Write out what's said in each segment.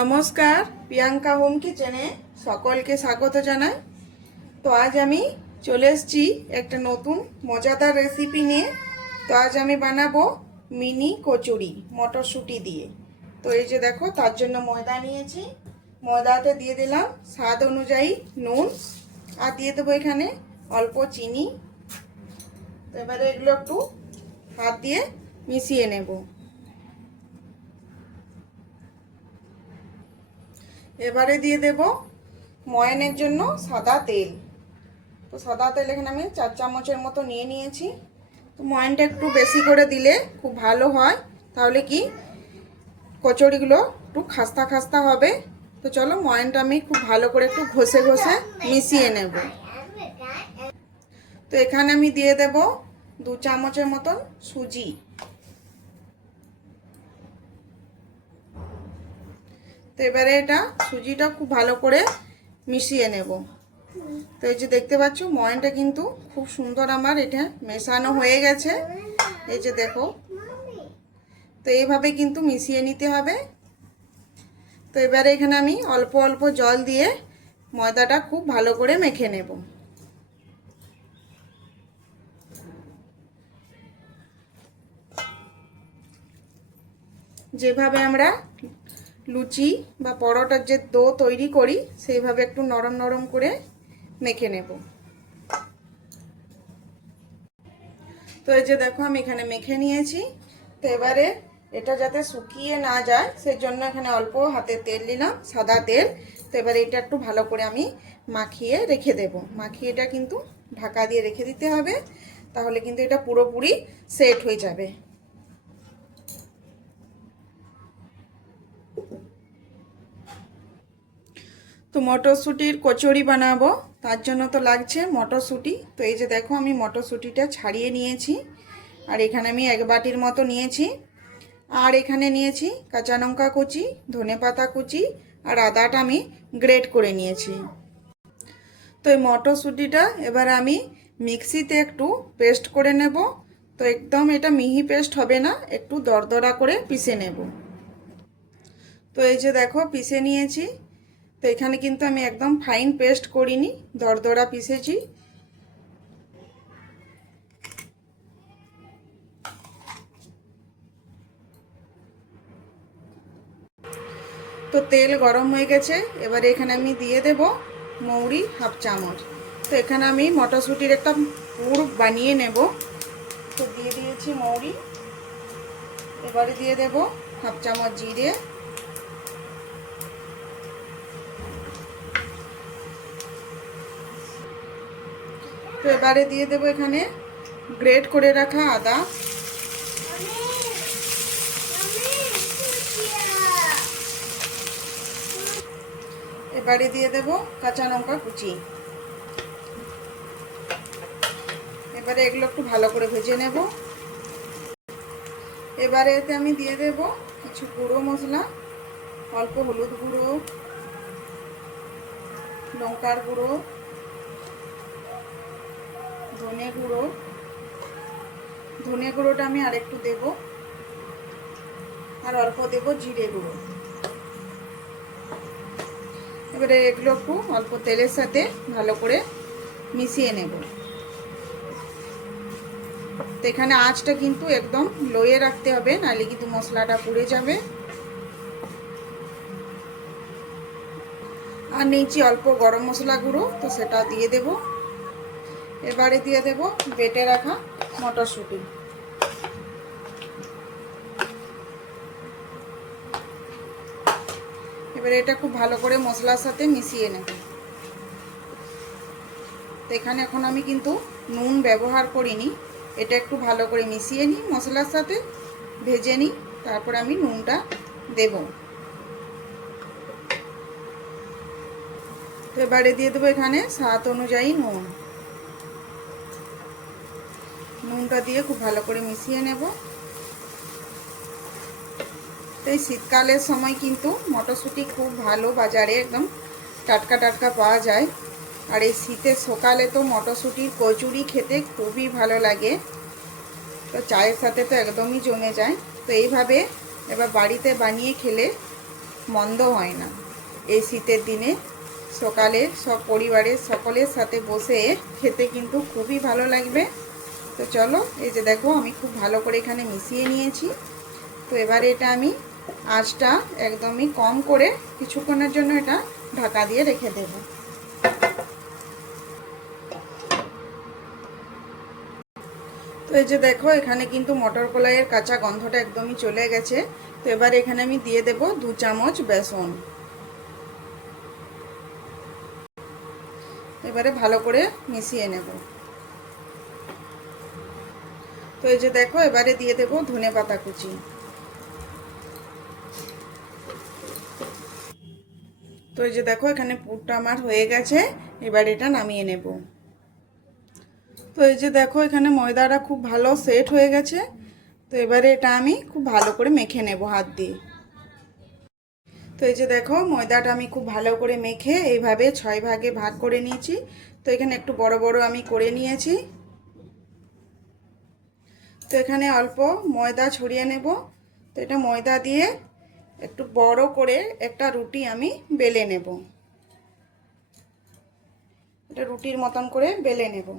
নমস্কার, প্রিয়াঙ্কা হোম কিচেনে সকলকে স্বাগত জানাই। তো আজ আমি চলে এসেছি একটা নতুন মজাদার রেসিপি নিয়ে। তো আজ আমি বানাবো মিনি কচুরি মটরশুঁটি দিয়ে। তো এই যে দেখো, তার জন্য ময়দা নিয়েছি। ময়দাতে দিয়ে দিলাম স্বাদ অনুযায়ী নুন, আর দিয়ে দেবো এখানে অল্প চিনি। তো এবারে এগুলো একটু হাত দিয়ে মিশিয়ে নেব। এবারে দিয়ে দেব ময়ানের জন্য সাদা তেল। তো সাদা তেল এখানে আমি 4 চামচের মতো নিয়ে নিয়েছি। তো ময়ানটা একটু বেশি করে দিলে খুব ভালো হয়, তাহলে কি কচুরিগুলো একটু খাস্তা খাস্তা হবে। তো চলো, ময়ানটা আমি খুব ভালো করে একটু ঘষে ঘষে মিশিয়ে নেব। তো এখানে আমি দিয়ে দেব 2 চামচের মতন সুজি। তো এবারে এটা সুজিটা খুব ভালো করে মিশিয়ে নেব। তো এই যে দেখতে পাচ্ছ, ময়ানটা কিন্তু খুব সুন্দর আমার এটা মেশানো হয়ে গেছে। এই যে দেখো, তো এইভাবে কিন্তু মিশিয়ে নিতে হবে। তো এবারে এখানে আমি অল্প অল্প জল দিয়ে ময়দাটা খুব ভালো করে মেখে নেব। যেভাবে আমরা লুচি বা পরোটার যে ডো তৈরি করি, সেইভাবে একটু নরম নরম করে মেখে নেব। তো এই যে দেখো, আমি এখানে মেখে নিয়েছি। তো এবারে এটা যাতে শুকিয়ে না যায়, সেজন্য এখানে অল্প হাতে তেল নিলাম, সাদা তেল। তো এবারে এটা একটু ভালো করে আমি মাখিয়ে রেখে দেব। মাখিয়ে এটা কিন্তু ঢাকা দিয়ে রেখে দিতে হবে, তাহলে কিন্তু এটা পুরোপুরি সেট হয়ে যাবে। তো মটরশুঁটির কচুরি বানাবো, তার জন্য তো লাগছে মটরশুঁটি। তো এই যে দেখো, আমি মটরশুঁটিটা ছাড়িয়ে নিয়েছি, আর এখানে আমি 1 বাটির মতো নিয়েছি। আর এখানে নিয়েছি কাঁচা লঙ্কা কুচি, ধনেপাতা কুচি, আর আদাটা আমি গ্রেট করে নিয়েছি। তো এই মটরশুঁটিটা এবার আমি মিক্সিতে একটু পেস্ট করে নেব। তো একদম এটা মিহি পেস্ট হবে না, একটু দরদরা করে পিষে নেব। তো এই যে দেখো, পিষে নিয়েছি। তো এখানে কিন্তু আমি একদম ফাইন পেস্ট করিনি, দরদরা পিষেছি। তো তেল গরম হয়ে গেছে, এবারে এখানে আমি দিয়ে দেব মৌরি 1/2 চামচ। তো এখানে আমি মটরশুঁটির একটা পুর বানিয়ে নেব। তো দিয়ে দিয়েছি মৌরি। এবারে দিয়ে দেব 1/2 চামচ জিরে। তো এবারে দিয়ে দেব এখানে গ্রেট করে রাখা আদা। এবারে দিয়ে দেব কাঁচা লঙ্কা কুচি। এবারে এগুলো একটু ভালো করে ভেজে নেব। এবারে এতে আমি দিয়ে দেব কিছু গুঁড়ো মশলা, অল্প হলুদ গুঁড়ো, লঙ্কার গুঁড়ো, ধনে গুঁড়ো। ধনে গুঁড়োটা আমি আরেকটু দেব, আর অল্প দেব জিরে গুঁড়ো। এবারে এগুলো একটু অল্প তেলের সাথে ভালো করে মিশিয়ে নেব। তো এখানে আঁচটা কিন্তু একদম লোয়ে রাখতে হবে, নাহলে কিন্তু মশলাটা পুড়ে যাবে। আর নিচে অল্প গরম মশলা গুঁড়ো, তো সেটা দিয়ে দেব। এবারে দিয়ে দেব বেটে রাখা মটরশুঁটি। এবারে এটা খুব ভালো করে মশলার সাথে মিশিয়ে নেব। তো এখানে এখন আমি কিন্তু নুন ব্যবহার করিনি, এটা একটু ভালো করে মিশিয়ে নিই মশলার সাথে, ভেজে নিই, তারপর আমি নুনটা দেব। তো এবারে দিয়ে দেবো এখানে স্বাদ অনুযায়ী নুন। নুনটা দিয়ে খুব ভালো করে মিশিয়ে নেব। তো এই শীতকালের সময় কিন্তু মটরশুঁটি খুব ভালো বাজারে একদম টাটকা টাটকা পাওয়া যায়। আর এই শীতের সকালে তো মটরশুঁটির কচুরি খেতে খুবই ভালো লাগে, তো চায়ের সাথে তো একদমই জমে যায়। তো এইভাবে এবার বাড়িতে বানিয়ে খেলে মন্দ হয় না। এই শীতের দিনে সকালে সব পরিবারের সকলের সাথে বসে খেতে কিন্তু খুবই ভালো লাগবে। তো চলো, এই যে দেখো আমি খুব ভালো করে এখানে মিশিয়ে নিয়েছি। তো এবারে এটা আমি আঁচটা একদমই কম করে কিছুক্ষণের জন্য এটা ঢাকা দিয়ে রেখে দেব। তো এই যে দেখো এখানে কিন্তু মটর কলাইয়ের কাঁচা গন্ধটা একদমই চলে গেছে। তো এবার এখানে আমি দিয়ে দেব 2 চামচ বেসন। এবারে ভালো করে মিশিয়ে নেব। তো এই যে দেখো এবারে দিয়ে দেব ধনেপাতা কুচি। তো এই যে দেখো এখানে পুরটা আমার হয়ে গেছে, এবার এটা নামিয়ে নেব। তো এই যে দেখো এখানে ময়দাটা খুব ভালো সেট হয়ে গেছে। তো এবারে এটা আমি খুব ভালো করে মেখে নেব হাত দিয়ে। তো এই যে দেখো ময়দাটা আমি খুব ভালো করে মেখে এইভাবে 6 ভাগে ভাগ করে নিয়েছি। তো এখানে একটু বড় বড় আমি করে নিয়েছি। তো এখানে অল্প ময়দা ছড়িয়ে নেব। তো এটা ময়দা দিয়ে একটু বড় করে একটা রুটি আমি বেলে নেব। এটা রুটির মতন করে বেলে নেব।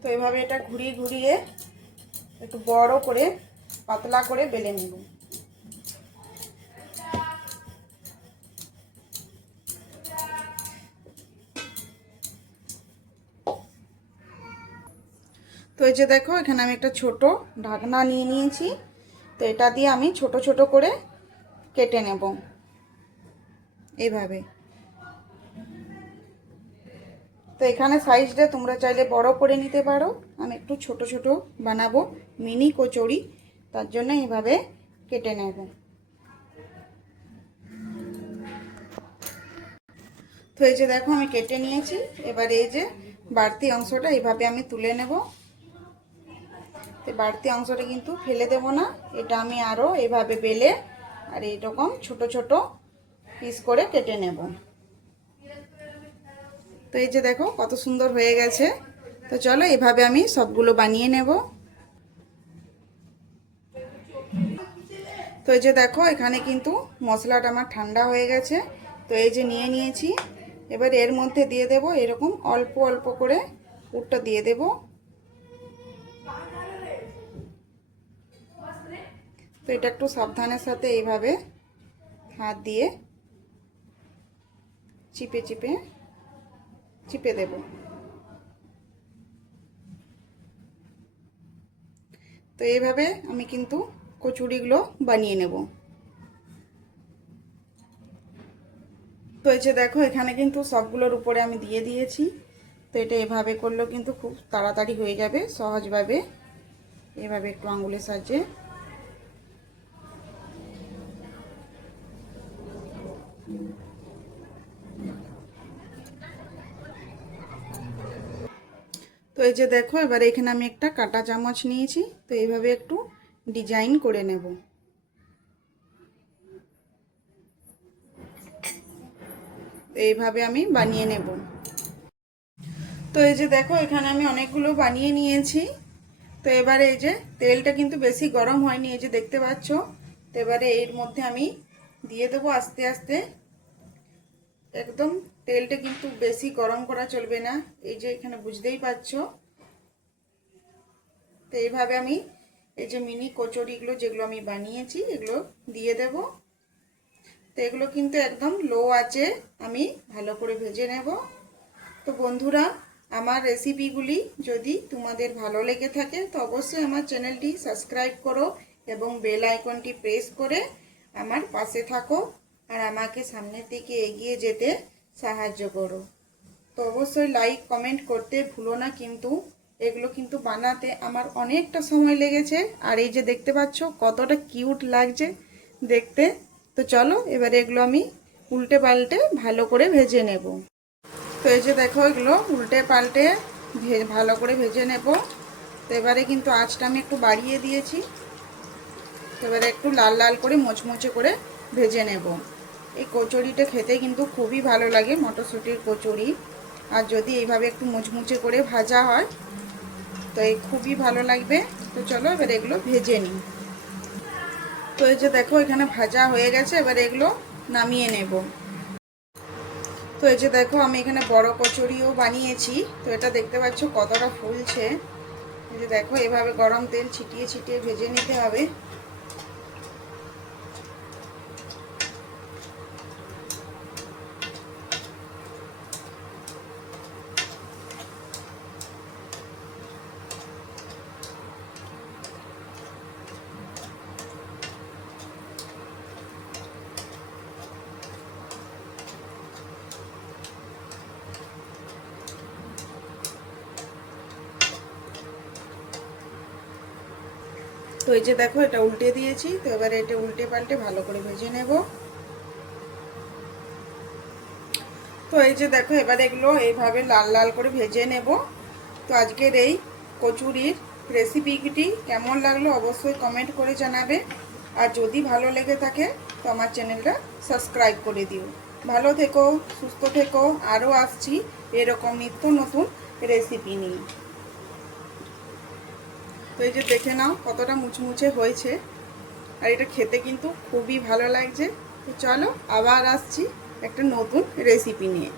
তো এইভাবে এটা ঘুরিয়ে ঘুরিয়ে একটু বড় করে পাতলা করে বেলে নেব। তো এই যে দেখো এখানে আমি একটা ছোট ঢাকনা নিয়ে নিয়েছি। তো এটা দিয়ে আমি ছোট ছোট করে কেটে নেব এইভাবে। তো এখানে সাইজটা তোমরা চাইলে বড় করে নিতে পারো, আমি একটু ছোট ছোট বানাবো মিনি কচুরি, তার জন্য এইভাবে কেটে নেব। তো এই যে দেখো আমি কেটে নিয়েছি। এবারে এই যে বাড়তি অংশটা এইভাবে আমি তুলে নেব। তো বাড়তি অংশটা কিন্তু ফেলে দেব না, এটা আমি আরও এইভাবে বেলে আর এইরকম ছোট ছোট পিস করে কেটে নেব। তো এই যে দেখো কত সুন্দর হয়ে গেছে। তো চলো এভাবে আমি সবগুলো বানিয়ে নেব। তো এই যে দেখো এখানে কিন্তু মশলাটা আমার ঠান্ডা হয়ে গেছে। তো এই যে নিয়ে নিয়েছি, এবার এর মধ্যে দিয়ে দেব এরকম অল্প অল্প করে পুরটা দিয়ে দেব। তো এটা একটু সাবধানের সাথে এইভাবে হাত দিয়ে চিপে চিপে চিপে দেব। তো এইভাবে আমি কিন্তু কচুরিগুলো বানিয়ে নেব। তো এই যে দেখো এখানে কিন্তু সবগুলোর উপরে আমি দিয়ে দিয়েছি। তো এটা এভাবে করলেও কিন্তু খুব তাড়াতাড়ি হয়ে যাবে সহজভাবে, এভাবে একটু আঙুলের সাহায্যে। তো এই যে দেখো এবার এখানে আমি একটা কাঁটা চামচ নিয়েছি। তো এইভাবে একটু ডিজাইন করে নেব। এইভাবে আমি বানিয়ে নেব। তো এই যে দেখো এখানে আমি অনেকগুলো বানিয়ে নিয়েছি। তো এবারে এই যে তেলটা কিন্তু বেশি গরম হয়নি, এই যে দেখতে পাচ্ছ। তো এবারে এর মধ্যে আমি দিয়ে দেবো আস্তে আস্তে। একদম তেলটা কিন্তু বেশি গরম করা চলবে না, এই যে এখানে বুঝতেই পারছো। তো এইভাবে আমি এই যে মিনি কচুরিগুলো যেগুলো আমি বানিয়েছি এগুলো দিয়ে দেব। তো এগুলো কিন্তু একদম লো আঁচে আমি ভালো করে ভেজে নেব। তো বন্ধুরা আমার রেসিপিগুলি যদি তোমাদের ভালো লেগে থাকে তো অবশ্যই আমার চ্যানেলটি সাবস্ক্রাইব করো এবং বেল আইকনটি প্রেস করে আমার পাশে থাকো আর আমাকে সামনের দিকে এগিয়ে যেতে সাহায্য করো। তো অবশ্যই লাইক কমেন্ট করতে ভুলো না, কিন্তু এগুলো কিন্তু বানাতে আমার অনেকটা সময় লেগেছে। আর এই যে দেখতে পাচ্ছ কতটা কিউট লাগছে দেখতে। তো চলো এবারে এগুলো আমি উল্টে পাল্টে ভালো করে ভেজে নেব। তো এই যে দেখো এগুলো উল্টে পাল্টে ভালো করে ভেজে নেব। তো এবারে কিন্তু আঁচটা আমি একটু বাড়িয়ে দিয়েছি। তো এবারে একটু লাল লাল করে মুচমুচে করে ভেজে নেব। এই কচুরিটা খেতে কিন্তু খুবই ভালো লাগে, মটরশুঁটির কচুরি। আর যদি এইভাবে একটু মুচমুচে করে ভাজা হয় তো এই খুবই ভালো লাগবে। তো চলো এবার এগুলো ভেজে নিই। তো এই যে দেখো এখানে ভাজা হয়ে গেছে, এবার এগুলো নামিয়ে নেব। তো এই যে দেখো আমি এখানে বড় কচুরিও বানিয়েছি। তো এটা দেখতে পাচ্ছ কতটা ফুলছে। এই যে দেখো এভাবে গরম তেল ছিটিয়ে ছিটিয়ে ভেজে নিতে হবে। তো এই যে দেখো এটা উল্টে দিয়েছি। তো এবারে এটা উল্টে পাল্টে ভালো করে ভেজে নেব। তো এই যে দেখো এবারে এগুলো এইভাবে লাল লাল করে ভেজে নেব। তো আজকের এই কচুরির রেসিপিটি কেমন লাগলো অবশ্যই কমেন্ট করে জানাবে। আর যদি ভালো লেগে থাকে তো আমার চ্যানেলটা সাবস্ক্রাইব করে দিও। ভালো থেকো, সুস্থ থেকো। আরও আসছি এরকম নিত্য নতুন রেসিপি নিয়ে। তো এই যে দেখে নাও কতটা মুচমুচে হয়েছে, আর এটা খেতে কিন্তু খুবই ভালো লাগছে। তো চলো আবার আসছি একটা নতুন রেসিপি নিয়ে।